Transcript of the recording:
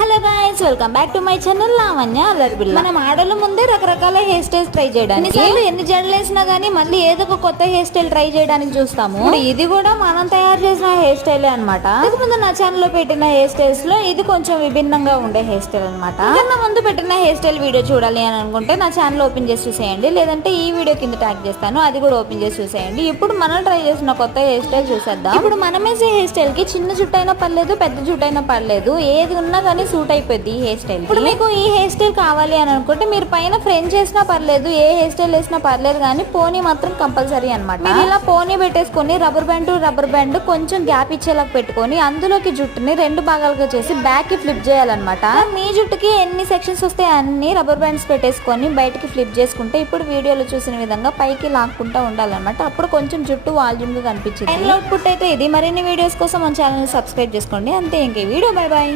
Hello guys, welcome back to my channel Lavanya అల్లరిపిల్ల. మనం ఆడల ముందే రకరకాల హెయిర్ స్టైల్స్ ట్రై చేయడానికి ఎన్ని జడలు వేసినా గానీ మళ్ళీ ఏదో ఒక కొత్త హెయిర్ స్టైల్ ట్రై చేయడానికి చూస్తాము. ఇది కూడా మనం తయారు చేసిన హెయిర్ స్టైల్ అనమాట. ఇంతకు ముందు నా ఛానల్ లో పెట్టిన హెయిర్ స్టైల్స్ లో ఇది కొంచెం విభిన్నంగా ఉండే హెయిర్ స్టైల్ అనమాట. ముందు పెట్టిన హెయిర్ స్టైల్ వీడియో చూడాలి అని అనుకుంటే నా ఛానల్ ఓపెన్ చేసి చూసేయండి, లేదంటే ఈ వీడియో కింద ట్యాగ్ చేస్తాను, అది కూడా ఓపెన్ చేసి చూసేయండి. ఇప్పుడు మనం ట్రై చేసిన కొత్త హెయిర్ స్టైల్ చూసేద్దాం. ఇప్పుడు మనం వేసే హెయిర్ స్టైల్ కి చిన్న జుట్టు అయినా పర్లేదు, పెద్ద జుట్టు అయినా పర్లేదు, ఏది ఉన్నా కానీ సూట్ అయిపోద్ది ఈ హెయిర్ స్టైల్. ఇప్పుడు మీకు ఈ హెయిర్ స్టైల్ కావాలి అని అనుకుంటే మీరు పైన ఫ్రెంచ్ చేసినా పర్లేదు, ఏ హెయిర్ స్టైల్ వేసినా పర్లేదు, కానీ పోనీ మాత్రం కంపల్సరీ అనమాట. మీరు ఇలా పోనీ పెట్టేసుకొని రబ్బర్ బ్యాండ్ కొంచెం గ్యాప్ ఇచ్చేలాగా పెట్టుకొని అందులోకి జుట్టుని రెండు భాగాలుగా చేసి బ్యాక్ కి ఫ్లిప్ చేయాలన్నమాట. మీ జుట్టుకి ఎన్ని సెక్షన్స్ వస్తే అన్ని రబ్బర్ బ్యాండ్స్ పెట్టేసుకొని బయటకి ఫ్లిప్ చేసుకుంటే ఇప్పుడు వీడియోలో చూసిన విధంగా పైకి లాక్కుంటా ఉండాలన్నమాట. అప్పుడు కొంచెం జుట్టు వాల్యూమ్ గా కనిపించింది. అవుట్పుట్ అయితే ఇది. మరిన్ని వీడియోస్ కోసం మన ఛానల్ సబ్స్క్రైబ్ చేసుకోండి. అంతే, ఇంకే వీడియో. Bye bye.